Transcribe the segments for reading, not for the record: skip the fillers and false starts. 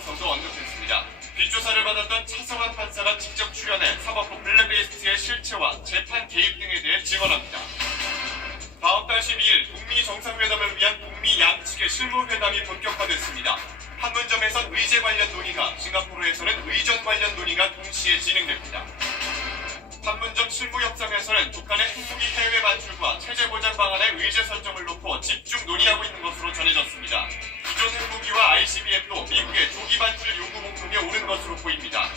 가능성도 언급했습니다. 뒷조사를 받았던 차성환 판사가 직접 출연해 사법부 블랙리스트의 실체와 재판 개입 등에 대해 증언합니다. 다음 달 12일 북미 정상회담을 위한 북미 양측의 실무회담이 본격화됐습니다. 판문점에선 의제 관련 논의가, 싱가포르에서는 의전 관련 논의가 동시에 진행됩니다. 판문점 실무협상에서는 북한의 핵무기 해외 반출과 체제 보장 방안의 의제 설정을 놓고 집중 논의하고 있는 것으로 전해졌습니다. 기존 핵무기와 ICBM도 미국의 조기 반출 요구 목록에 오른 것으로 보입니다.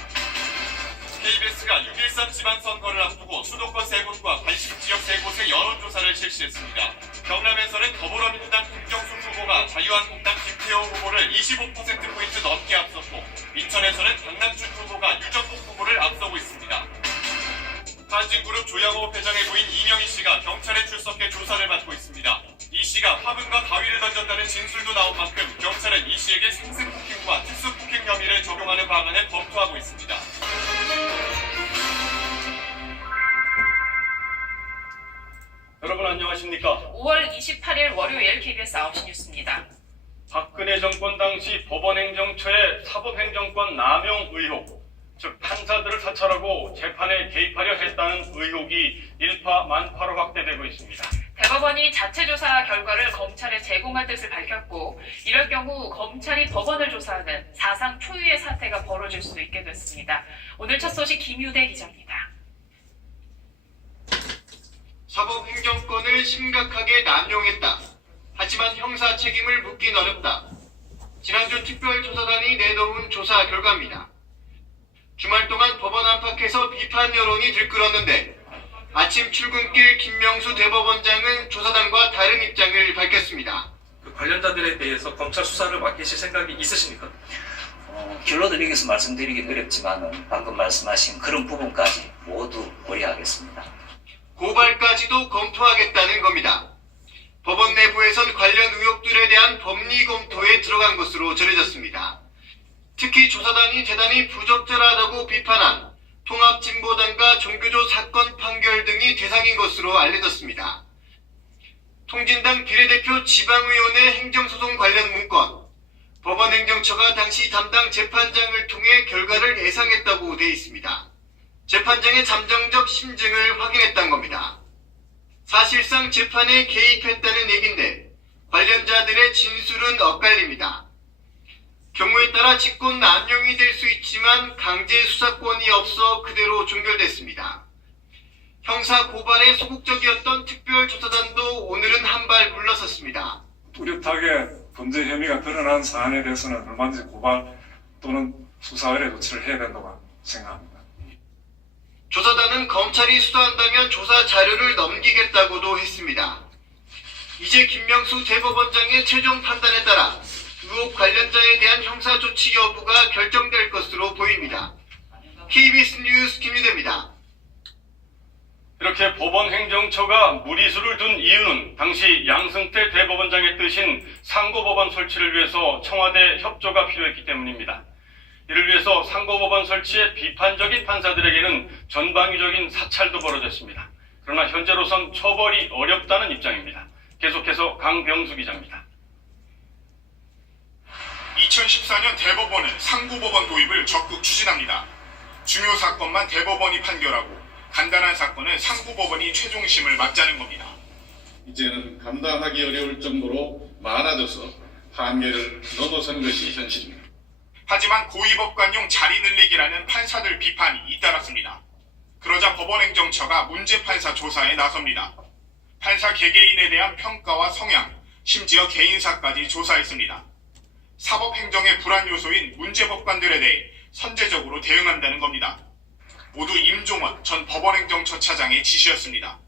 KBS가 6.13 지방선거를 앞두고 수도권 3곳과 관심 지역 3곳의 여론조사를 실시했습니다. 경남에서는 더불어민주당 김경순 후보가 자유한국당 김태호 후보를 25%포인트 넘게 앞섰고, 인천에서는 강남춘 후보가 유정복 후보를 앞서고 있습니다. 한진그룹 조양호 회장의 부인 이명희 씨가 경찰에 출석해 조사를 받고 있습니다. 이 씨가 화분과 가위를 던졌다는 진술도 나온 만큼 경찰은 이 씨에게 생생폭행과 특수폭행 혐의를 적용하는 방안을 검토하고 있습니다. 여러분 안녕하십니까? 5월 28일 월요일 KBS 9시 뉴스입니다. 박근혜 정권 당시 법원행정처의 사법행정권 남용 의혹, 즉 판사들을 사찰하고 재판에 개입하려 했다는 의혹이 일파만파로 확대되고 있습니다. 대법원이 자체 조사 결과를 검찰에 제공할 뜻을 밝혔고, 이럴 경우 검찰이 법원을 조사하는 사상 초유의 사태가 벌어질 수도 있게 됐습니다. 오늘 첫 소식 김유대 기자입니다. 사법행정권을 심각하게 남용했다. 하지만 형사 책임을 묻긴 어렵다. 지난주 특별조사단이 내놓은 조사 결과입니다. 주말 동안 법원 안팎에서 비판 여론이 들끓었는데, 아침 출근길 김명수 대법원장은 조사단과 다른 입장을 밝혔습니다. 관련자들에 대해서 검찰 수사를 맡기실 생각이 있으십니까? 결론을 여기서 말씀드리긴 어렵지만 방금 말씀하신 그런 부분까지 모두 고려하겠습니다. 고발까지도 검토하겠다는 겁니다. 법원 내부에선 관련 의혹들에 대한 법리 검토에 들어간 것으로 전해졌습니다. 특히 조사단이 대단히 부적절하다고 비판한 통합진보단과 종교조 사건 판결 등이 대상인 것으로 알려졌습니다. 통진당 비례대표 지방의원의 행정소송 관련 문건, 법원행정처가 당시 담당 재판장을 통해 결과를 예상했다고 돼 있습니다. 재판장의 잠정적 심증을 확인했던 겁니다. 사실상 재판에 개입했다는 얘긴데 관련자들의 진술은 엇갈립니다. 경우에 따라 직권 남용이 될 수 있지만 강제 수사권이 없어 그대로 종결됐습니다. 형사 고발에 소극적이었던 특별조사단도 오늘은 한 발 물러섰습니다. 뚜렷하게 범죄 혐의가 드러난 사안에 대해서는 얼마든지 고발 또는 수사 의뢰 조치를 해야 된다고 생각합니다. 조사단은 검찰이 수사한다면 조사 자료를 넘기겠다고도 했습니다. 이제 김명수 대법원장의 최종 판단에 따라 의혹 관련자에 대한 형사 조치 여부가 결정될 것으로 보입니다. KBS 뉴스 김유대입니다. 이렇게 법원행정처가 무리수를 둔 이유는 당시 양승태 대법원장의 뜻인 상고법원 설치를 위해서 청와대 협조가 필요했기 때문입니다. 이를 위해서 상고법원 설치에 비판적인 판사들에게는 전방위적인 사찰도 벌어졌습니다. 그러나 현재로선 처벌이 어렵다는 입장입니다. 계속해서 강병수 기자입니다. 2014년 대법원은 상고법원 도입을 적극 추진합니다. 중요 사건만 대법원이 판결하고 간단한 사건은 상고법원이 최종심을 맞자는 겁니다. 이제는 감당하기 어려울 정도로 많아져서 한계를 넘어선 것이 현실입니다. 하지만 고위법관용 자리 늘리기라는 판사들 비판이 잇따랐습니다. 그러자 법원행정처가 문제판사 조사에 나섭니다. 판사 개개인에 대한 평가와 성향, 심지어 개인사까지 조사했습니다. 사법행정의 불안 요소인 문제법관들에 대해 선제적으로 대응한다는 겁니다. 모두 임종원 전 법원행정처 차장의 지시였습니다.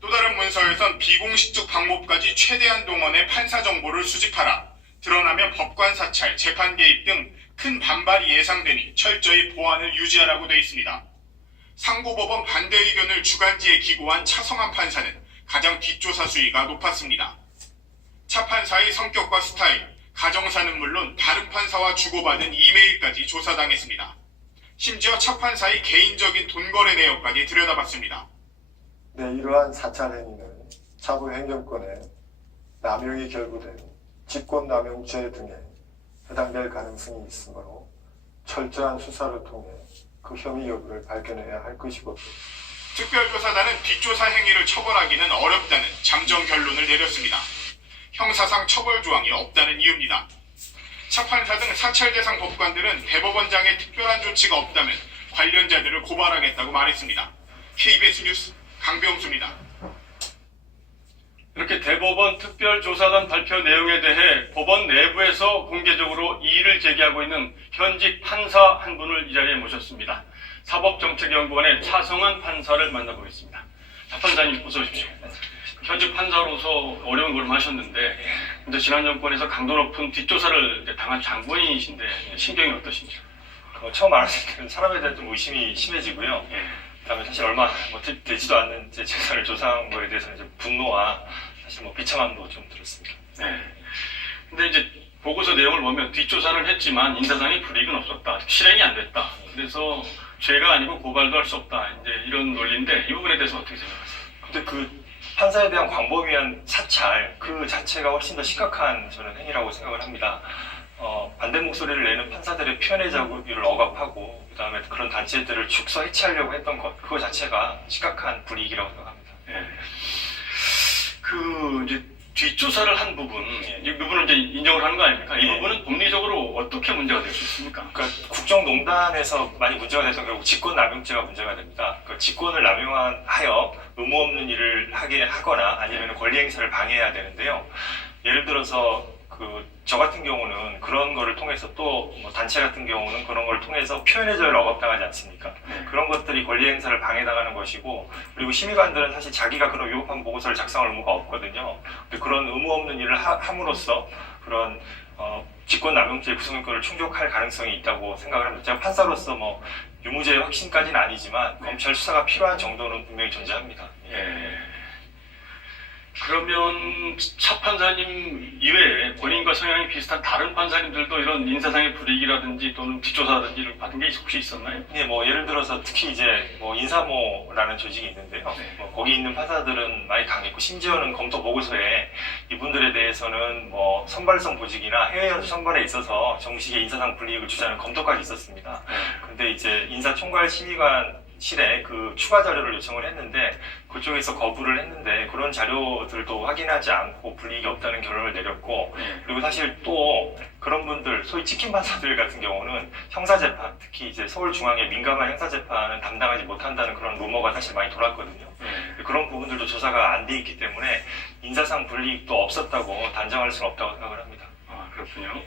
또 다른 문서에선 비공식적 방법까지 최대한 동원해 판사 정보를 수집하라, 드러나면 법관 사찰, 재판 개입 등 큰 반발이 예상되니 철저히 보안을 유지하라고 되어 있습니다. 상고법원 반대 의견을 주간지에 기고한 차성환 판사는 가장 뒷조사 수위가 높았습니다. 차 판사의 성격과 스타일, 가정사는 물론 다른 판사와 주고받은 이메일까지 조사당했습니다. 심지어 차 판사의 개인적인 돈거래 내역까지 들여다봤습니다. 네, 이러한 사찰 행위는 사법행정권의 남용이 결부된 직권남용죄 등의 해당될 가능성이 있으므로 철저한 수사를 통해 그 혐의 여부를 밝혀내야 할 것이고 특별조사단은 뒷조사 행위를 처벌하기는 어렵다는 잠정 결론을 내렸습니다. 형사상 처벌 조항이 없다는 이유입니다. 차 판사 등 사찰 대상 법관들은 대법원장의 특별한 조치가 없다면 관련자들을 고발하겠다고 말했습니다. KBS 뉴스 강병수입니다. 이렇게 대법원 특별조사단 발표 내용에 대해 법원 내부에서 공개적으로 이의를 제기하고 있는 현직 판사 한 분을 이 자리에 모셨습니다. 사법정책연구원의 차성환 판사를 만나보겠습니다. 차 판사님 어서 오십시오. 현직 판사로서 어려운 걸음 하셨는데 근데 지난 정권에서 강도 높은 뒷조사를 이제 당한 장본인이신데 신경이 어떠신지요? 처음 알았을 때는 사람에 대한 좀 의심이 심해지고요. 그다음에 사실 얼마 되지도 않는 제 재산을 조사한 거에 대해서 이제 분노와 사실 비참함도 좀 들었습니다. 네. 근데 이제 보고서 내용을 보면 뒷조사를 했지만 인사상의 불이익은 없었다. 실행이 안 됐다. 그래서 죄가 아니고 고발도 할 수 없다. 이제 이런 논리인데 이 부분에 대해서 어떻게 생각하세요? 근데 그 판사에 대한 광범위한 사찰 그 자체가 훨씬 더 심각한 저는 행위라고 생각을 합니다. 반대 목소리를 내는 판사들의 표현의 자유를 억압하고 그다음에 그런 단체들을 축소 해체하려고 했던 것 그거 자체가 심각한 불이익이라고 생각합니다. 그 이제 뒷조사를 한 부분, 이 부분을 이제 인정을 하는 거 아닙니까? 이 부분은 법리적으로 어떻게 문제가 될 수 있습니까? 그러니까 국정농단에서 많이 문제가 돼서 결국 직권남용죄가 문제가 됩니다. 그 직권을 남용하여 의무 없는 일을 하게 하거나 아니면 권리행사를 방해해야 되는데요. 예를 들어서 저 같은 경우는 그런 거를 통해서 또 단체 같은 경우는 그런 걸 통해서 표현의 자유를 억압당하지 않습니까? 그런 것들이 권리행사를 방해당하는 것이고 그리고 심의관들은 사실 자기가 그런 위법한 보고서를 작성할 의무가 없거든요. 근데 그런 의무 없는 일을 함으로써 그런 직권남용죄의 구성요건을 충족할 가능성이 있다고 생각을 합니다. 제가 판사로서 유무죄의 확신까지는 아니지만 검찰 수사가 필요한 정도는 분명히 존재합니다. 그러면 차 판사님 이외에 본인과 성향이 비슷한 다른 판사님들도 이런 인사상의 불이익이라든지 또는 뒷조사든지를 받은 게 혹시 있었나요? 네, 예를 들어서 특히 이제 인사모라는 조직이 있는데요. 거기 있는 판사들은 많이 강했고 심지어는 검토 보고서에 이분들에 대해서는 선발성 보직이나 해외 연수 선발에 있어서 정식의 인사상 불이익을 주자는 검토까지 있었습니다. 근데 이제 인사총괄 심의관실에 그 추가 자료를 요청을 했는데 그쪽에서 거부를 했는데 그런 자료들도 확인하지 않고 불이익이 없다는 결론을 내렸고 그리고 사실 또 그런 분들 소위 치킨 판사들 같은 경우는 형사재판 특히 이제 서울중앙의 민감한 형사재판은 담당하지 못한다는 그런 루머가 사실 많이 돌았거든요. 그런 부분들도 조사가 안 돼 있기 때문에 인사상 불이익도 없었다고 단정할 수는 없다고 생각을 합니다. 아, 그렇군요.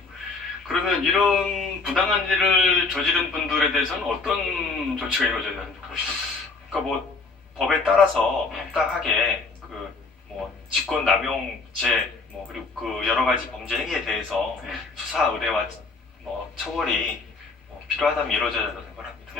그러면 이런 부당한 일을 저지른 분들에 대해서는 어떤 조치가 이루어져야 하는지 보십니까? 그러니까 법에 따라서 합당하게 직권남용죄 그리고 그 여러 가지 범죄 행위에 대해서 수사 의뢰와 처벌이 필요하다면 이루어져야 된다고 생각합니다.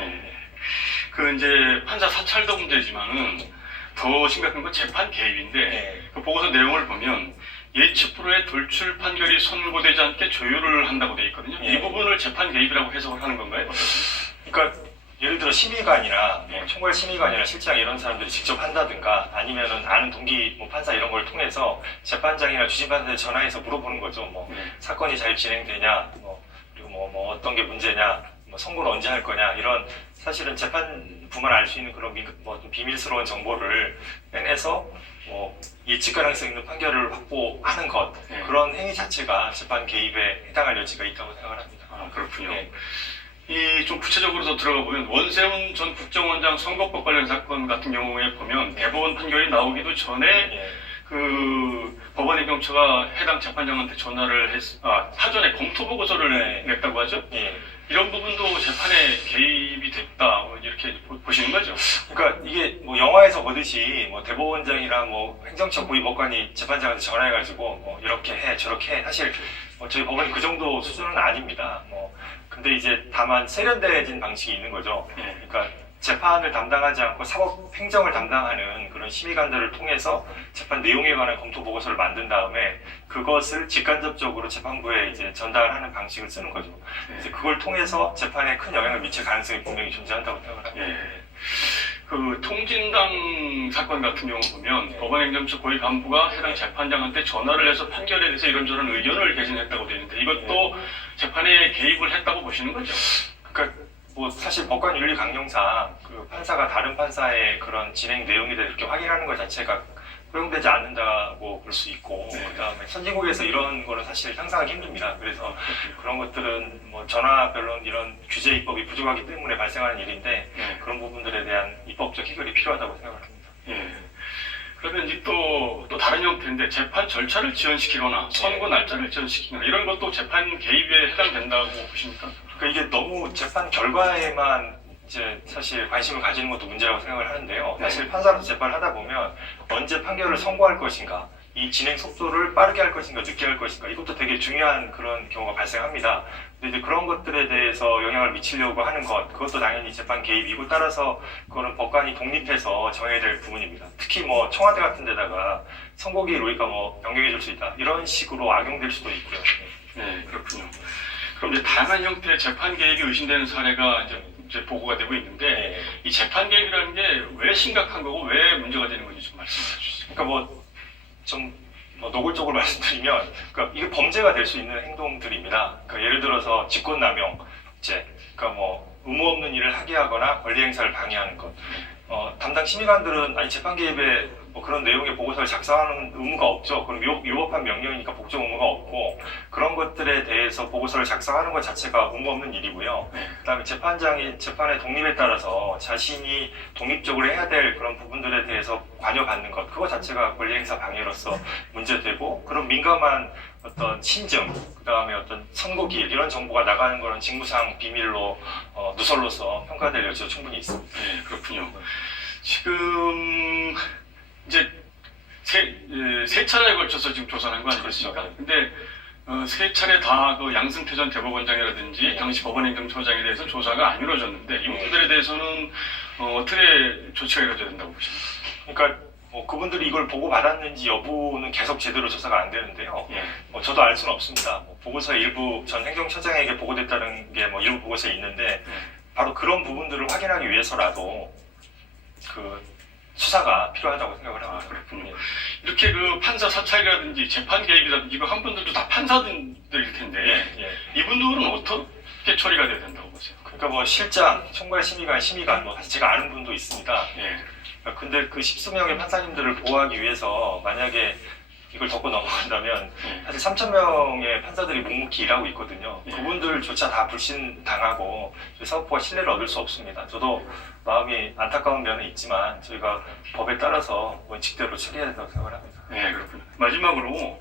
그 이제 판사 사찰도 문제지만은 더 심각한 건 재판 개입인데 그 보고서 내용을 보면 예측 불허의 돌출 판결이 선고되지 않게 조율을 한다고 되어 있거든요. 이 부분을 재판 개입이라고 해석을 하는 건가요? 어떻습니까? 그러니까 예를 들어 심의관이나 총괄 심의관이나 실장 이런 사람들이 직접 한다든가 아니면은 아는 동기 판사 이런 걸 통해서 재판장이나 주심판사에 전화해서 물어보는 거죠. 사건이 잘 진행되냐, 그리고 어떤 게 문제냐, 선고를 언제 할 거냐 이런 사실은 재판부만 알 수 있는 그런 좀 비밀스러운 정보를 빼내서 예측 가능성 있는 판결을 확보하는 것 그런 행위 자체가 재판 개입에 해당할 여지가 있다고 생각을 합니다. 아, 그렇군요. 이 좀 구체적으로 더 들어가 보면 원세훈 전 국정원장 선거법 관련 사건 같은 경우에 보면 대법원 판결이 나오기도 전에 그 법원행정처가 해당 재판장한테 전화를 사전에 검토 보고서를 냈다고 하죠. 이런 부분도 재판에 개입이 됐다 이렇게 보시는 거죠. 그러니까 이게 영화에서 보듯이 대법원장이나 행정처 고위법관이 재판장한테 전화해가지고 이렇게 해 저렇게 해 사실 저희 법원이 그 정도 수준은 아닙니다. 근데 이제 다만 세련되어진 방식이 있는 거죠. 그러니까 재판을 담당하지 않고 사법 행정을 담당하는 그런 심의관들을 통해서 재판 내용에 관한 검토 보고서를 만든 다음에 그것을 직간접적으로 재판부에 이제 전달하는 방식을 쓰는 거죠. 그래서 그걸 통해서 재판에 큰 영향을 미칠 가능성이 분명히 존재한다고 생각을 합니다. 그 통진당 사건 같은 경우 보면 법원행정처 고위 간부가 해당 재판장한테 전화를 해서 판결에 대해서 이런저런 의견을 개진했다고 되어 있는데 이것도 재판에 개입을 했다고 보시는 거죠? 그러니까 뭐 사실 법관 윤리 강령상 그 판사가 다른 판사의 그런 진행 내용에 대해 그렇게 확인하는 것 자체가 허용되지 않는다고 볼 수 있고, 그다음에 선진국에서 이런 거는 사실 상상하기 힘듭니다. 그래서 그런 것들은 뭐 전화 변론 이런 규제 입법이 부족하기 때문에 발생하는 일인데 그런 부분들에 대한 입법적 해결이 필요하다고 생각을 합니다. 예. 그러면 이제 또 다른 형태인데 재판 절차를 지연시키거나 선고 날짜를 지연시키거나 이런 것도 재판 개입에 해당된다고 보십니까? 그러니까 이게 너무 재판 결과에만 이제 사실 관심을 가지는 것도 문제라고 생각을 하는데요. 사실 판사로서 재판을 하다 보면 언제 판결을 선고할 것인가, 이 진행 속도를 빠르게 할 것인가, 늦게 할 것인가, 이것도 되게 중요한 그런 경우가 발생합니다. 근데 이제 그런 것들에 대해서 영향을 미치려고 하는 것, 그것도 당연히 재판 개입이고 따라서 그거는 법관이 독립해서 정해야 될 부분입니다. 특히 뭐 청와대 같은 데다가 선고기일 우리가 뭐 변경해 줄 수 있다, 이런 식으로 악용될 수도 있고요. 네, 그렇군요. 그럼 이제 다양한 형태의 재판 개입이 의심되는 사례가 이제 보고가 되고 있는데 이 재판 개입이라는 게 왜 심각한 거고 왜 문제가 되는 건지 좀 말씀해 주시죠. 그러니까 뭐 노골적으로 말씀드리면, 그러니까 이게 범죄가 될 수 있는 행동들입니다. 그러니까 예를 들어서 직권남용죄, 그러니까 뭐 의무 없는 일을 하게 하거나 권리 행사를 방해하는 것. 담당 심의관들은 아니 재판 개입에 뭐 그런 내용의 보고서를 작성하는 의무가 없죠. 그럼 위법한 명령이니까 복종 의무가 없고 그런 것들에 대해서 보고서를 작성하는 것 자체가 의무 없는 일이고요. 그다음에 재판장이 재판의 독립에 따라서 자신이 독립적으로 해야 될 그런 부분들에 대해서 관여받는 것, 그거 자체가 권리행사 방해로서 문제되고, 그런 민감한 어떤 심증, 그다음에 어떤 선고기일 이런 정보가 나가는 거는 직무상 비밀로 누설로서 평가될 여지가 충분히 있습니다. 네, 그렇군요. 지금 이제 세 차례에 걸쳐서 지금 조사한 거 아니겠습니까? 그렇죠. 근데 세 차례 다 그 양승태 전 대법원장이라든지 당시 법원행정처장에 대해서 조사가 안 이루어졌는데 이분들에 대해서는 어떻게 조치가 이루어져야 된다고 보십니까? 그러니까 뭐 그분들이 이걸 보고 받았는지 여부는 계속 제대로 조사가 안 되는데요. 저도 알 수는 없습니다. 뭐 보고서 일부 전 행정처장에게 보고됐다는 게 뭐 일부 보고서에 있는데 바로 그런 부분들을 확인하기 위해서라도 그 수사가 필요하다고 생각을 합니다. 그렇군요. 이렇게 그 판사 사찰이라든지 재판 개입이라든지 이거 한 분들도 다 판사들일 텐데 이분들은 어떻게 처리가 돼야 된다고 보세요? 그러니까 뭐 실장, 총괄 심의관, 뭐 사실 제가 아는 분도 있습니다. 근데 그 10수명의 판사님들을 보호하기 위해서 만약에 이걸 덮고 넘어간다면 사실 3,000명의 판사들이 묵묵히 일하고 있거든요. 그분들조차 다 불신당하고 사법부가 신뢰를 얻을 수 없습니다. 저도 마음이 안타까운 면은 있지만 저희가 법에 따라서 원칙대로 처리해야 된다고 생각을 합니다. 네, 그렇군요. 마지막으로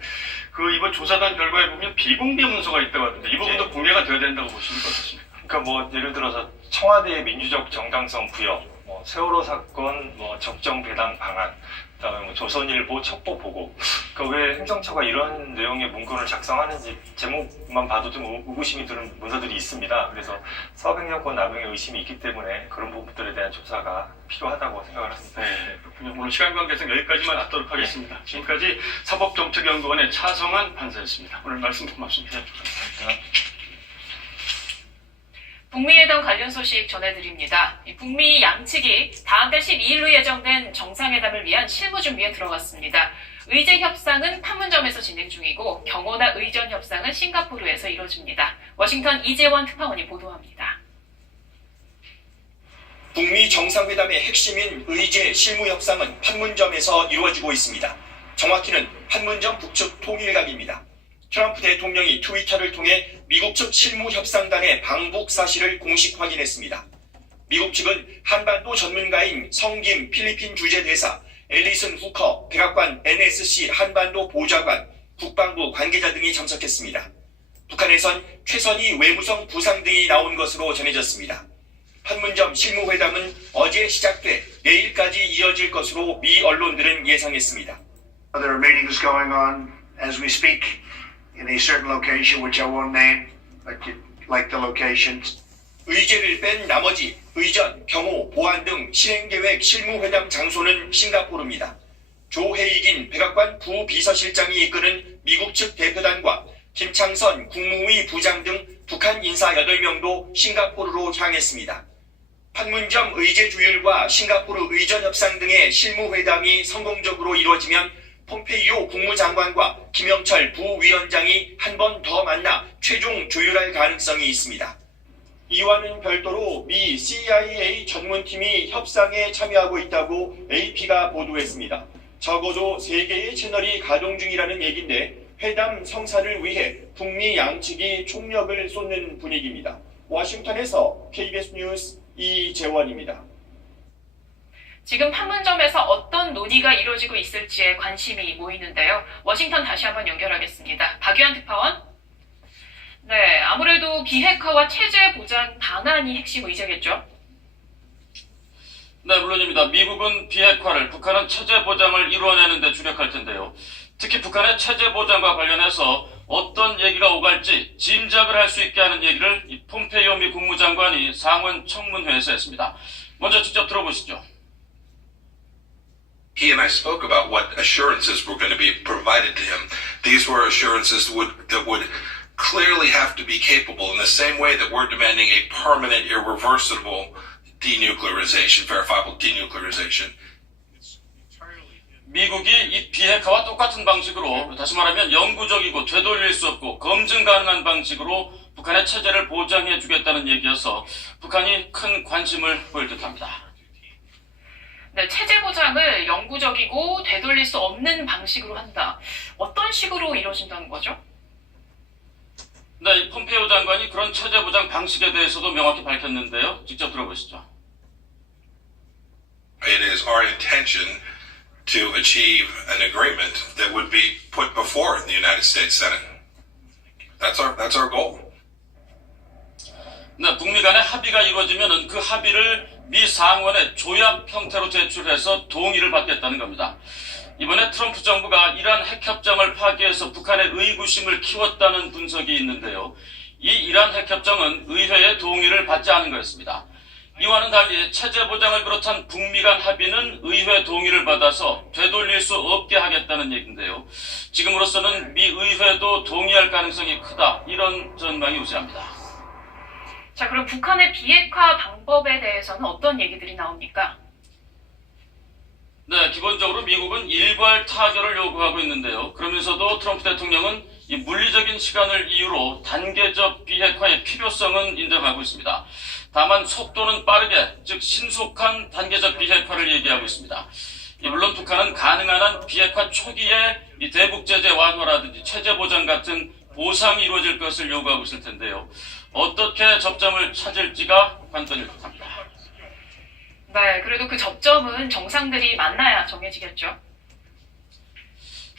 그 이번 조사단 결과에 보면 비공개 문서가 있다고 하던데 이 부분도 공개가 돼야 된다고 보시니까 어떻습니까? 그러니까 뭐 예를 들어서 청와대의 민주적 정당성 부여, 뭐 세월호 사건 뭐 적정 배당 방안, 그다음에 뭐 조선일보 첩보 보고, 그러니까 왜 행정처가 이런 내용의 문건을 작성하는지 제목만 봐도 좀 의구심이 드는 문서들이 있습니다. 그래서 사업행정권 남용의 의심이 있기 때문에 그런 부분들에 대한 조사가 필요하다고 생각을 합니다. 네, 그렇군요. 오늘 시간 관계상 여기까지만 하도록 하겠습니다. 지금까지 사법정책연구원의 차성환 판사였습니다. 오늘 말씀 고맙습니다. 감사합니다. 북미회담 관련 소식 전해드립니다. 북미 양측이 다음 달 12일로 예정된 정상회담을 위한 실무 준비에 들어갔습니다. 의제 협상은 판문점에서 진행 중이고 경호나 의전 협상은 싱가포르에서 이뤄집니다. 워싱턴 이재원 특파원이 보도합니다. 북미 정상회담의 핵심인 의제 실무 협상은 판문점에서 이루어지고 있습니다. 정확히는 판문점 북측 통일각입니다. 트럼프 대통령이 트위터를 통해 미국 측 실무협상단의 방북 사실을 공식 확인했습니다. 미국 측은 한반도 전문가인 성김 필리핀 주재대사, 앨리슨 후커, 백악관 NSC 한반도 보좌관, 국방부 관계자 등이 참석했습니다. 북한에선 최선희 외무성 부상 등이 나온 것으로 전해졌습니다. 판문점 실무회담은 어제 시작돼 내일까지 이어질 것으로 미 언론들은 예상했습니다. There are meetings going on as we speak. In a certain location, which I won't name, but you like the location. 의제를 뺀 나머지 의전, 경호, 보안 등 실행계획 실무회담 장소는 싱가포르입니다. 조혜익인 백악관 부비서실장이 이끄는 미국 측 대표단과 김창선 국무위 부장 등 북한 인사 8명도 싱가포르로 향했습니다. 판문점 의제 조율과 싱가포르 의전 협상 등의 실무 회담이 성공적으로 이루어지면 폼페이오 국무장관과 김영철 부위원장이 한 번 더 만나 최종 조율할 가능성이 있습니다. 이와는 별도로 미 CIA 전문팀이 협상에 참여하고 있다고 AP가 보도했습니다. 적어도 3개의 채널이 가동 중이라는 얘기인데 회담 성사를 위해 북미 양측이 총력을 쏟는 분위기입니다. 워싱턴에서 KBS 뉴스 이재원입니다. 지금 판문점에서 어떤 논의가 이루어지고 있을지에 관심이 모이는데요. 워싱턴 다시 한번 연결하겠습니다. 박유한 특파원. 네, 아무래도 비핵화와 체제 보장 방안이 핵심 의제겠죠? 네, 물론입니다. 미국은 비핵화를, 북한은 체제 보장을 이루어내는 데 주력할 텐데요. 특히 북한의 체제 보장과 관련해서 어떤 얘기가 오갈지 짐작을 할 수 있게 하는 얘기를 이 폼페이오 미 국무장관이 상원 청문회에서 했습니다. 먼저 직접 들어보시죠. He and I spoke about what assurances were going to be provided to him. These were assurances that would clearly have to be capable in the same way that we're demanding a permanent, irreversible denuclearization, verifiable denuclearization. 미국이 이 비핵화와 똑같은 방식으로, 다시 말하면 영구적이고 되돌릴 수 없고 검증 가능한 방식으로 북한의 체제를 보장해 주겠다는 얘기여서 북한이 큰 관심을 보일 듯합니다. 네, 체제 보장을 영구적이고 되돌릴 수 없는 방식으로 한다. 어떤 식으로 이루어진다는 거죠? 네, 이 폼페이오 장관이 그런 체제 보장 방식에 대해서도 명확히 밝혔는데요. 직접 들어보시죠. It is our intention to achieve an agreement that would be put before the United States Senate. That's our goal. 네, 북미 간의 합의가 이루어지면은 그 합의를 미 상원에 조약 형태로 제출해서 동의를 받겠다는 겁니다. 이번에 트럼프 정부가 이란 핵협정을 파기해서 북한의 의구심을 키웠다는 분석이 있는데요. 이 이란 핵협정은 의회의 동의를 받지 않은 거였습니다. 이와는 달리 체제 보장을 비롯한 북미 간 합의는 의회 동의를 받아서 되돌릴 수 없게 하겠다는 얘기인데요. 지금으로서는 미 의회도 동의할 가능성이 크다, 이런 전망이 우세합니다. 자, 그럼 북한의 비핵화 방법에 대해서는 어떤 얘기들이 나옵니까? 네, 기본적으로 미국은 일괄 타결을 요구하고 있는데요. 그러면서도 트럼프 대통령은 이 물리적인 시간을 이유로 단계적 비핵화의 필요성은 인정하고 있습니다. 다만 속도는 빠르게, 즉 신속한 단계적 비핵화를 얘기하고 있습니다. 물론 북한은 가능한 한 비핵화 초기에 이 대북 제재 완화라든지 체제 보장 같은 보상이 이루어질 것을 요구하고 있을 텐데요. 어떻게 접점을 찾을지가 관건일 듯합니다. 네, 그래도 그 접점은 정상들이 만나야 정해지겠죠.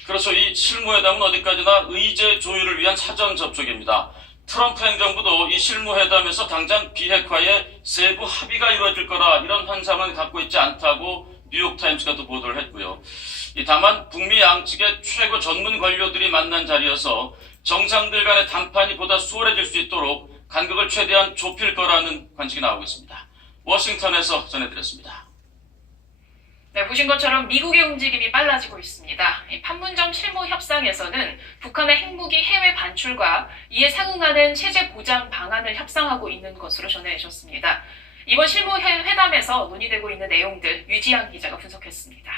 그렇죠. 이 실무회담은 어디까지나 의제 조율을 위한 사전 접촉입니다. 트럼프 행정부도 이 실무회담에서 당장 비핵화에 세부 합의가 이루어질 거라 이런 환상은 갖고 있지 않다고 뉴욕타임스가 또 보도를 했고요. 다만 북미 양측의 최고 전문 관료들이 만난 자리여서 정상들 간의談판이 보다 수월해질 수 있도록 간극을 최대한 좁힐 거라는 관측이 나오고 있습니다. 워싱턴에서 전해드렸습니다. 네, 보신 것처럼 미국의 움직임이 빨라지고 있습니다. 판문점 실무 협상에서는 북한의 핵무기 해외 반출과 이에 상응하는 체제 보장 방안을 협상하고 있는 것으로 전해졌습니다. 이번 실무 회담에서 논의되고 있는 내용들 유지양 기자가 분석했습니다.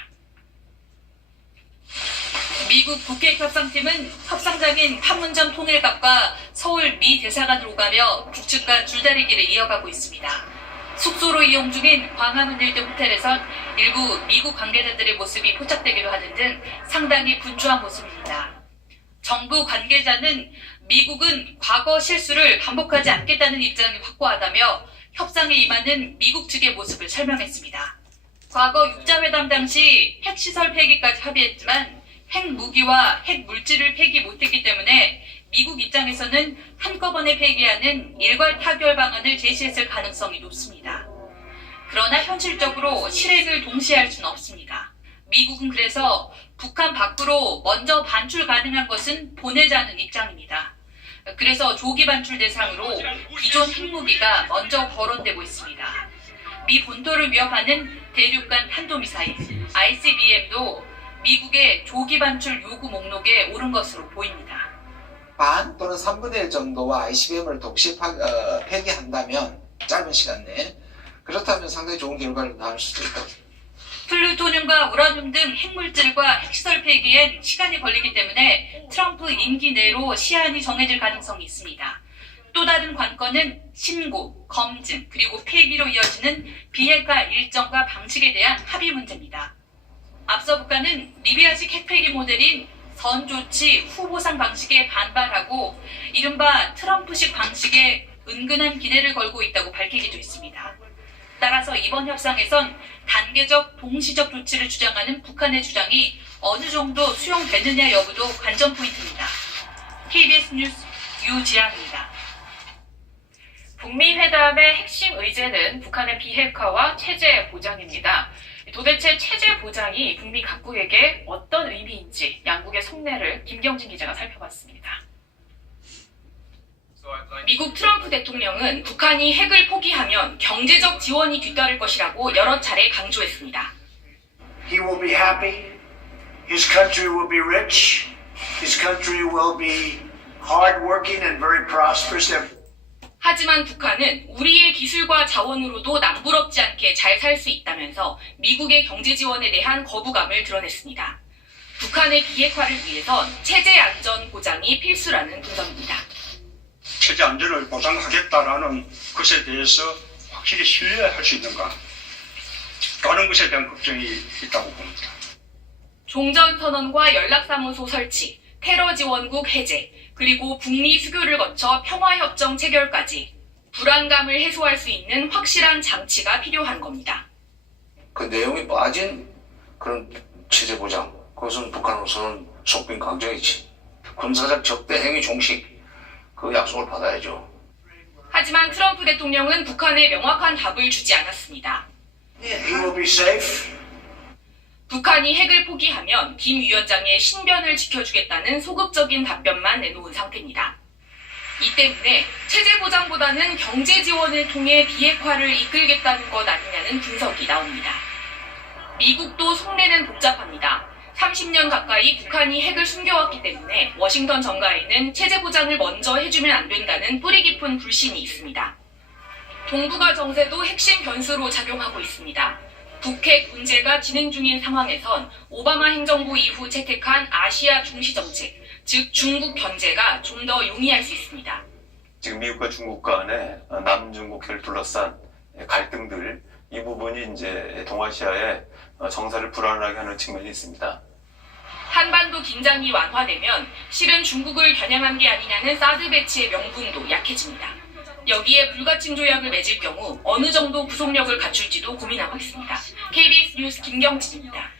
미국 북핵 협상팀은 협상장인 판문점 통일각과 서울 미 대사관을 오가며 북측과 줄다리기를 이어가고 있습니다. 숙소로 이용 중인 광화문 일대 호텔에선 일부 미국 관계자들의 모습이 포착되기도 하는 등 상당히 분주한 모습입니다. 정부 관계자는 미국은 과거 실수를 반복하지 않겠다는 입장이 확고하다며 협상에 임하는 미국 측의 모습을 설명했습니다. 과거 육자회담 당시 핵시설 폐기까지 합의했지만 핵무기와 핵물질을 폐기 못했기 때문에 미국 입장에서는 한꺼번에 폐기하는 일괄 타결 방안을 제시했을 가능성이 높습니다. 그러나 현실적으로 실행을 동시에 할 수는 없습니다. 미국은 그래서 북한 밖으로 먼저 반출 가능한 것은 보내자는 입장입니다. 그래서 조기 반출 대상으로 기존 핵무기가 먼저 거론되고 있습니다. 미 본토를 위협하는 대륙간 탄도미사일 ICBM도 미국의 조기 반출 요구 목록에 오른 것으로 보입니다. 반 또는 3분의 1 정도와 ICBM을 동시에 폐기한다면 짧은 시간 내에 그렇다면 상당히 좋은 결과를 낳을 수도 있다. 플루토늄과 우라늄 등 핵물질과 핵시설 폐기엔 시간이 걸리기 때문에 트럼프 임기 내로 시한이 정해질 가능성이 있습니다. 또 다른 관건은 신고, 검증, 그리고 폐기로 이어지는 비핵화 일정과 방식에 대한 합의 문제입니다. 앞서 북한은 리비아식 핵폐기 모델인 선조치 후보상 방식에 반발하고 이른바 트럼프식 방식에 은근한 기대를 걸고 있다고 밝히기도 했습니다. 따라서 이번 협상에선 단계적 동시적 조치를 주장하는 북한의 주장이 어느 정도 수용되느냐 여부도 관전 포인트입니다. KBS 뉴스 유지양입니다. 북미 회담의 핵심 의제는 북한의 비핵화와 체제 보장입니다. 도대체 체제 보장이 북미 각국에게 어떤 의미인지 양국의 속내를 김경진 기자가 살펴봤습니다. 미국 트럼프 대통령은 북한이 핵을 포기하면 경제적 지원이 뒤따를 것이라고 여러 차례 강조했습니다. He will be happy. His country will be rich. His country will be hardworking and very prosperous. 하지만 북한은 우리의 기술과 자원으로도 남부럽지 않게 잘 살 수 있다면서 미국의 경제 지원에 대한 거부감을 드러냈습니다. 북한의 비핵화를 위해선 체제 안전 보장이 필수라는 분석입니다. 체제 안전을 보장하겠다라는 것에 대해서 확실히 신뢰할 수 있는가? 라는 것에 대한 걱정이 있다고 봅니다. 종전선언과 연락사무소 설치, 테러 지원국 해제, 그리고 북미 수교를 거쳐 평화협정 체결까지 불안감을 해소할 수 있는 확실한 장치가 필요한 겁니다. 그 내용이 빠진 그런 체제 보장, 그것은 북한으로서는 속빈 강정이지. 군사적 적대 행위 종식, 그 약속을 받아야죠. 하지만 트럼프 대통령은 북한에 명확한 답을 주지 않았습니다. He will be safe. 북한이 핵을 포기하면 김 위원장의 신변을 지켜주겠다는 소극적인 답변만 내놓은 상태입니다. 이 때문에 체제 보장보다는 경제 지원을 통해 비핵화를 이끌겠다는 것 아니냐는 분석이 나옵니다. 미국도 속내는 복잡합니다. 30년 가까이 북한이 핵을 숨겨왔기 때문에 워싱턴 정가에는 체제 보장을 먼저 해주면 안 된다는 뿌리 깊은 불신이 있습니다. 동북아 정세도 핵심 변수로 작용하고 있습니다. 북핵 문제가 진행 중인 상황에선 오바마 행정부 이후 채택한 아시아 중시 정책, 즉 중국 견제가 좀 더 용이할 수 있습니다. 지금 미국과 중국 간의 남중국해를 둘러싼 갈등들, 이 부분이 이제 동아시아의 정세를 불안하게 하는 측면이 있습니다. 한반도 긴장이 완화되면 실은 중국을 겨냥한 게 아니냐는 사드 배치의 명분도 약해집니다. 여기에 불가침 조약을 맺을 경우 어느 정도 구속력을 갖출지도 고민하고 있습니다. KBS 뉴스 김경진입니다.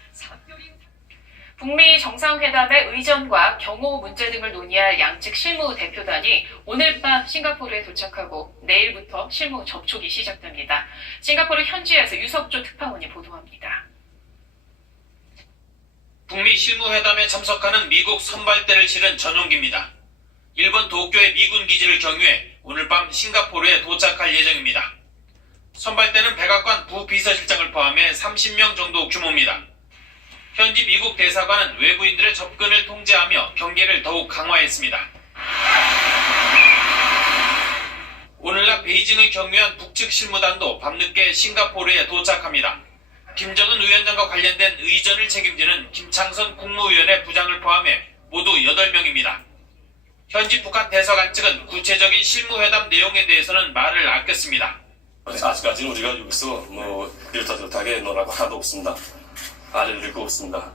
북미 정상회담의 의전과 경호 문제 등을 논의할 양측 실무 대표단이 오늘 밤 싱가포르에 도착하고 내일부터 실무 접촉이 시작됩니다. 싱가포르 현지에서 유석조 특파원이 보도합니다. 북미 실무회담에 참석하는 미국 선발대를 실은 전용기입니다. 일본 도쿄의 미군 기지를 경유해 오늘 밤 싱가포르에 도착할 예정입니다. 선발대는 백악관 부비서실장을 포함해 30명 정도 규모입니다. 현지 미국 대사관은 외부인들의 접근을 통제하며 경계를 더욱 강화했습니다. 오늘 낮 베이징을 경유한 북측 실무단도 밤늦게 싱가포르에 도착합니다. 김정은 위원장과 관련된 의전을 책임지는 김창선 국무위원의 부장을 포함해 모두 8명입니다. 현지 북한 대사관 측은 구체적인 실무회담 내용에 대해서는 말을 아꼈습니다. 아직까지는 우리가 여기서 이렇다 저렇다게 논하고 하나도 없습니다. 알려드릴 거 없습니다.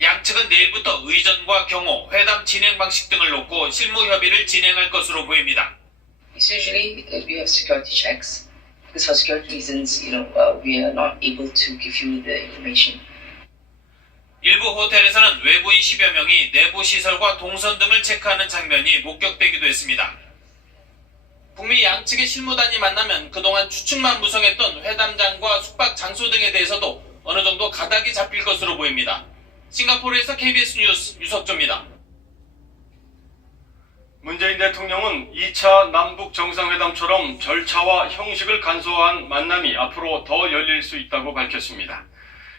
양측은 내일부터 의전과 경호, 회담 진행 방식 등을 놓고 실무 협의를 진행할 것으로 보입니다. It's usually we have security checks. Because for security reasons, we are not able to give you the information. 일부 호텔에서는 외부인 10여 명이 내부 시설과 동선 등을 체크하는 장면이 목격되기도 했습니다. 북미 양측의 실무단이 만나면 그동안 추측만 무성했던 회담장과 숙박 장소 등에 대해서도 어느 정도 가닥이 잡힐 것으로 보입니다. 싱가포르에서 KBS 뉴스 유석조입니다. 문재인 대통령은 2차 남북 정상회담처럼 절차와 형식을 간소화한 만남이 앞으로 더 열릴 수 있다고 밝혔습니다.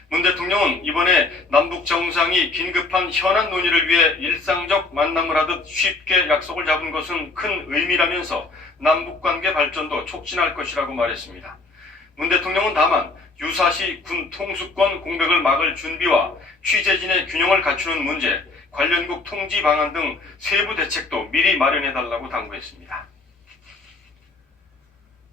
문 대통령은 이번에 남북 정상이 긴급한 현안 논의를 위해 일상적 만남을 하듯 쉽게 약속을 잡은 것은 큰 의미라면서 남북관계 발전도 촉진할 것이라고 말했습니다. 문 대통령은 다만 유사시 군 통수권 공백을 막을 준비와 취재진의 균형을 갖추는 문제, 관련국 통지 방안 등 세부 대책도 미리 마련해달라고 당부했습니다.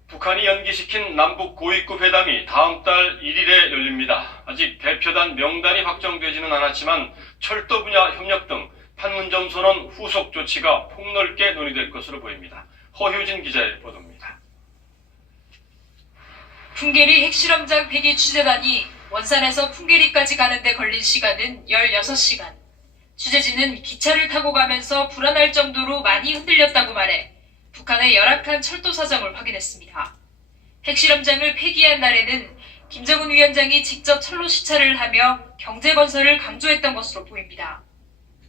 북한이 연기시킨 남북 고위급 회담이 다음 달 1일에 열립니다. 아직 대표단 명단이 확정되지는 않았지만 철도 분야 협력 등 판문점 선언 후속 조치가 폭넓게 논의될 것으로 보입니다. 허효진 기자의 보도입니다. 풍계리 핵실험장 폐기 취재단이 원산에서 풍계리까지 가는데 걸린 시간은 16시간. 취재진은 기차를 타고 가면서 불안할 정도로 많이 흔들렸다고 말해 북한의 열악한 철도 사정을 확인했습니다. 핵실험장을 폐기한 날에는 김정은 위원장이 직접 철로 시찰을 하며 경제 건설을 강조했던 것으로 보입니다.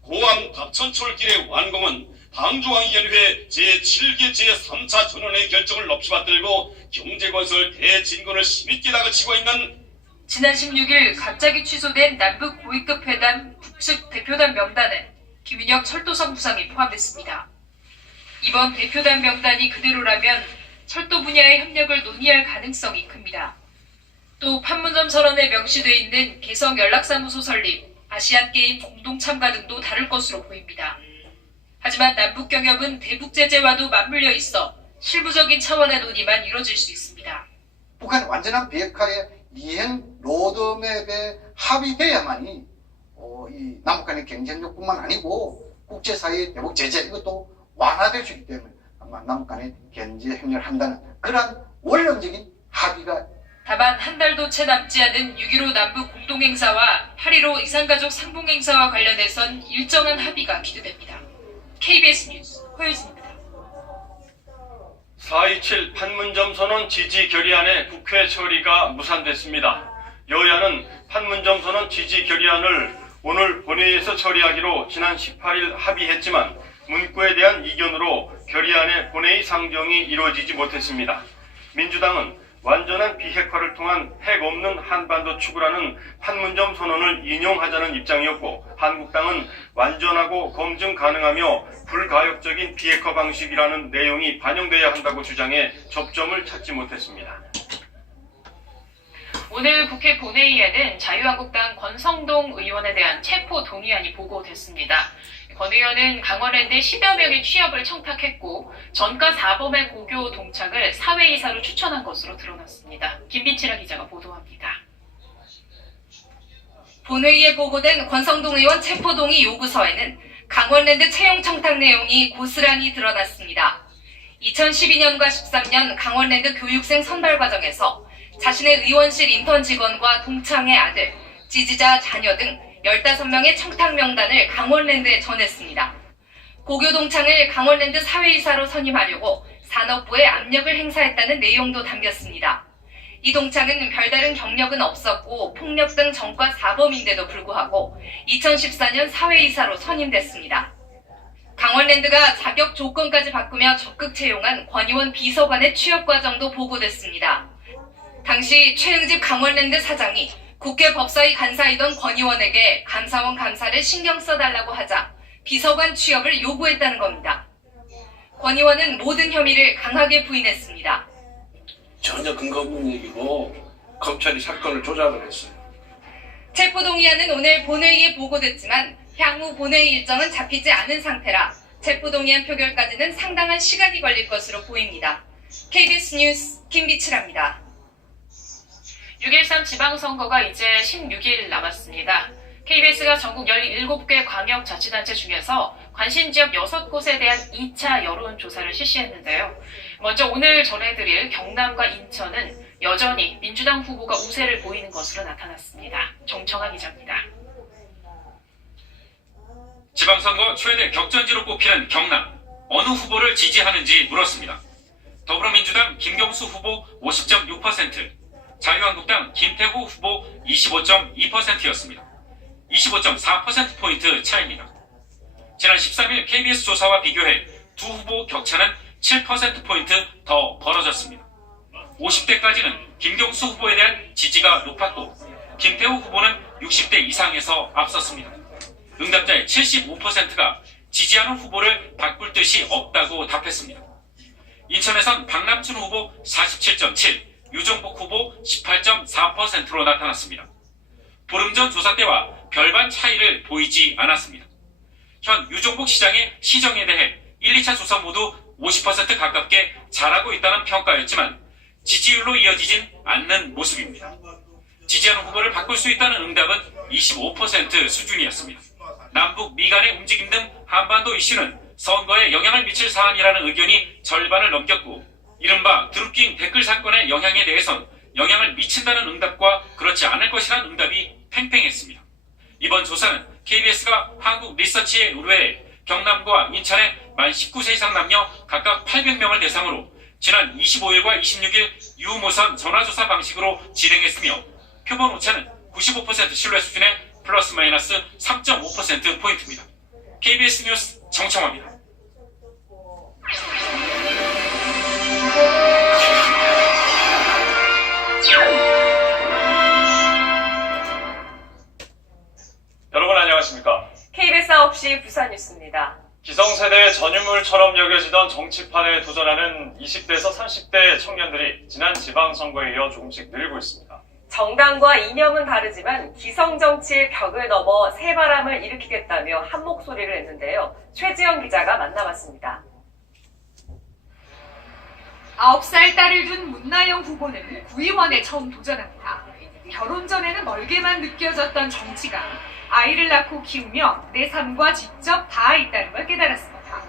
고암 갑천철길의 완공은 방조항의연회 제7기 제3차 전원의 결정을 높이 받들고 경제건설 대진군을 힘있게 다그치고 있는 지난 16일 갑자기 취소된 남북 고위급 회담 북측 대표단 명단에 김윤혁 철도성 부상이 포함됐습니다. 이번 대표단 명단이 그대로라면 철도 분야의 협력을 논의할 가능성이 큽니다. 또 판문점 선언에 명시돼 있는 개성 연락사무소 설립, 아시안게임 공동 참가 등도 다를 것으로 보입니다. 하지만 남북 경협은 대북 제재와도 맞물려 있어 실무적인 차원의 논의만 이뤄질 수 있습니다. 북한의 완전한 비핵화의 이행 로드맵에 합의돼야만이 이 남북 간의 경쟁력뿐만 아니고 국제사회의 대북 제재 이것도 완화될 수 있기 때문에 아마 남북 간의 견제 협력을 한다는 그러한 원론적인 합의가 다만 한 달도 채 남지 않은 6.15 남북 공동행사와 8.15 이산가족 상봉행사와 관련해선 일정한 합의가 기대됩니다. KBS 뉴스 허유진입니다. 4.27 판문점 선언 지지 결의안의 국회 처리가 무산됐습니다. 여야는 판문점 선언 지지 결의안을 오늘 본회의에서 처리하기로 지난 18일 합의했지만 문구에 대한 이견으로 결의안의 본회의 상정이 이루어지지 못했습니다. 민주당은 완전한 비핵화를 통한 핵 없는 한반도 추구라는 판문점 선언을 인용하자는 입장이었고, 한국당은 완전하고 검증 가능하며 불가역적인 비핵화 방식이라는 내용이 반영돼야 한다고 주장해 접점을 찾지 못했습니다. 오늘 국회 본회의에는 자유한국당 권성동 의원에 대한 체포 동의안이 보고됐습니다. 권 의원은 강원랜드 10여 명의 취업을 청탁했고 전과 4범의 고교 동창을 사회이사로 추천한 것으로 드러났습니다. 김빈치라 기자가 보도합니다. 본회의에 보고된 권성동 의원 체포동의 요구서에는 강원랜드 채용 청탁 내용이 고스란히 드러났습니다. 2012년과 13년 강원랜드 교육생 선발 과정에서 자신의 의원실 인턴 직원과 동창의 아들, 지지자 자녀 등 15명의 청탁 명단을 강원랜드에 전했습니다. 고교 동창을 강원랜드 사회이사로 선임하려고 산업부에 압력을 행사했다는 내용도 담겼습니다. 이 동창은 별다른 경력은 없었고 폭력 등 전과 4범인데도 불구하고 2014년 사회이사로 선임됐습니다. 강원랜드가 자격 조건까지 바꾸며 적극 채용한 권 의원 비서관의 취업 과정도 보고됐습니다. 당시 최응집 강원랜드 사장이 국회 법사위 간사이던 권 의원에게 감사원 감사를 신경 써달라고 하자 비서관 취업을 요구했다는 겁니다. 권 의원은 모든 혐의를 강하게 부인했습니다. 전혀 근거 없는 얘기고 검찰이 사건을 조작을 했어요. 체포동의안은 오늘 본회의에 보고됐지만 향후 본회의 일정은 잡히지 않은 상태라 체포동의안 표결까지는 상당한 시간이 걸릴 것으로 보입니다. KBS 뉴스 김비치라입니다. 6.13 지방선거가 이제 16일 남았습니다. KBS가 전국 17개 광역자치단체 중에서 관심지역 6곳에 대한 2차 여론조사를 실시했는데요. 먼저 오늘 전해드릴 경남과 인천은 여전히 민주당 후보가 우세를 보이는 것으로 나타났습니다. 정청아 기자입니다. 지방선거 최대 격전지로 꼽히는 경남, 어느 후보를 지지하는지 물었습니다. 더불어민주당 김경수 후보 50.6%, 자유한국당 김태호 후보 25.2%였습니다. 25.4%포인트 차이입니다. 지난 13일 KBS 조사와 비교해 두 후보 격차는 7%포인트 더 벌어졌습니다. 50대까지는 김경수 후보에 대한 지지가 높았고 김태호 후보는 60대 이상에서 앞섰습니다. 응답자의 75%가 지지하는 후보를 바꿀 뜻이 없다고 답했습니다. 인천에선 박남춘 후보 47.7, 유정복 후보 18.4%로 나타났습니다. 보름 전 조사 때와 별반 차이를 보이지 않았습니다. 현 유정복 시장의 시정에 대해 1, 2차 조사 모두 50% 가깝게 잘하고 있다는 평가였지만 지지율로 이어지진 않는 모습입니다. 지지하는 후보를 바꿀 수 있다는 응답은 25% 수준이었습니다. 남북 미간의 움직임 등 한반도 이슈는 선거에 영향을 미칠 사안이라는 의견이 절반을 넘겼고 이른바 드루킹 댓글 사건의 영향에 대해선 영향을 미친다는 응답과 그렇지 않을 것이라는 응답이 팽팽했습니다. 이번 조사는 KBS가 한국 리서치에 의뢰해 경남과 인천의 만 19세 이상 남녀 각각 800명을 대상으로 지난 25일과 26일 유무선 전화조사 방식으로 진행했으며 표본 오차는 95% 신뢰 수준의 플러스 마이너스 3.5%포인트입니다. KBS 뉴스 정청화입니다. 여러분 안녕하십니까? KBS 9시 부산 뉴스입니다. 기성세대의 전유물처럼 여겨지던 정치판에 도전하는 20대에서 30대 청년들이 지난 지방선거에 이어 조금씩 늘고 있습니다. 정당과 이념은 다르지만 기성정치의 벽을 넘어 새바람을 일으키겠다며 한 목소리를 냈는데요. 최지영 기자가 만나봤습니다. 9살 딸을 둔 문나영 후보는 구의원에 처음 도전합니다. 결혼 전에는 멀게만 느껴졌던 정치가 아이를 낳고 키우며 내 삶과 직접 닿아 있다는 걸 깨달았습니다.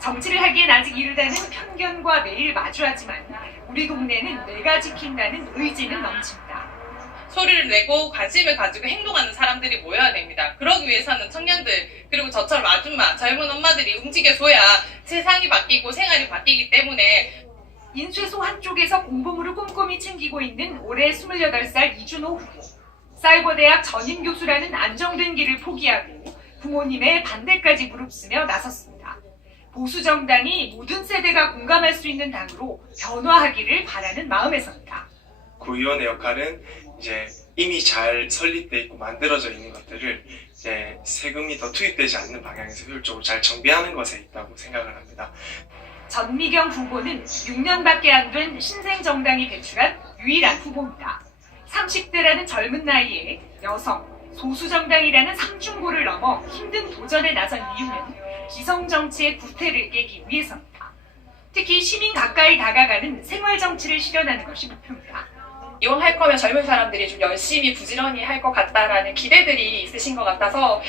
정치를 하기엔 아직 이르다는 편견과 매일 마주하지만 우리 동네는 내가 지킨다는 의지는 넘칩니다. 소리를 내고 관심을 가지고 행동하는 사람들이 모여야 됩니다. 그러기 위해서는 청년들 그리고 저처럼 아줌마, 젊은 엄마들이 움직여줘야 세상이 바뀌고 생활이 바뀌기 때문에 인쇄소 한쪽에서 공보물을 꼼꼼히 챙기고 있는 올해 28살 이준호 후보. 사이버대학 전임교수라는 안정된 길을 포기하고 부모님의 반대까지 무릅쓰며 나섰습니다. 보수정당이 모든 세대가 공감할 수 있는 당으로 변화하기를 바라는 마음에서입니다. 구의원의 역할은 이제 이미 잘 설립돼 있고 만들어져 있는 것들을 이제 세금이 더 투입되지 않는 방향에서 효율적으로 잘 정비하는 것에 있다고 생각을 합니다. 전미경 후보는 6년밖에 안 된 신생정당이 배출한 유일한 후보입니다. 30대라는 젊은 나이에 여성, 소수정당이라는 상중고를 넘어 힘든 도전에 나선 이유는 기성정치의 구태를 깨기 위해서입니다. 특히 시민 가까이 다가가는 생활정치를 실현하는 것이 목표입니다. 이왕 할 거면 젊은 사람들이 좀 열심히 부지런히 할 것 같다라는 기대들이 있으신 것 같아서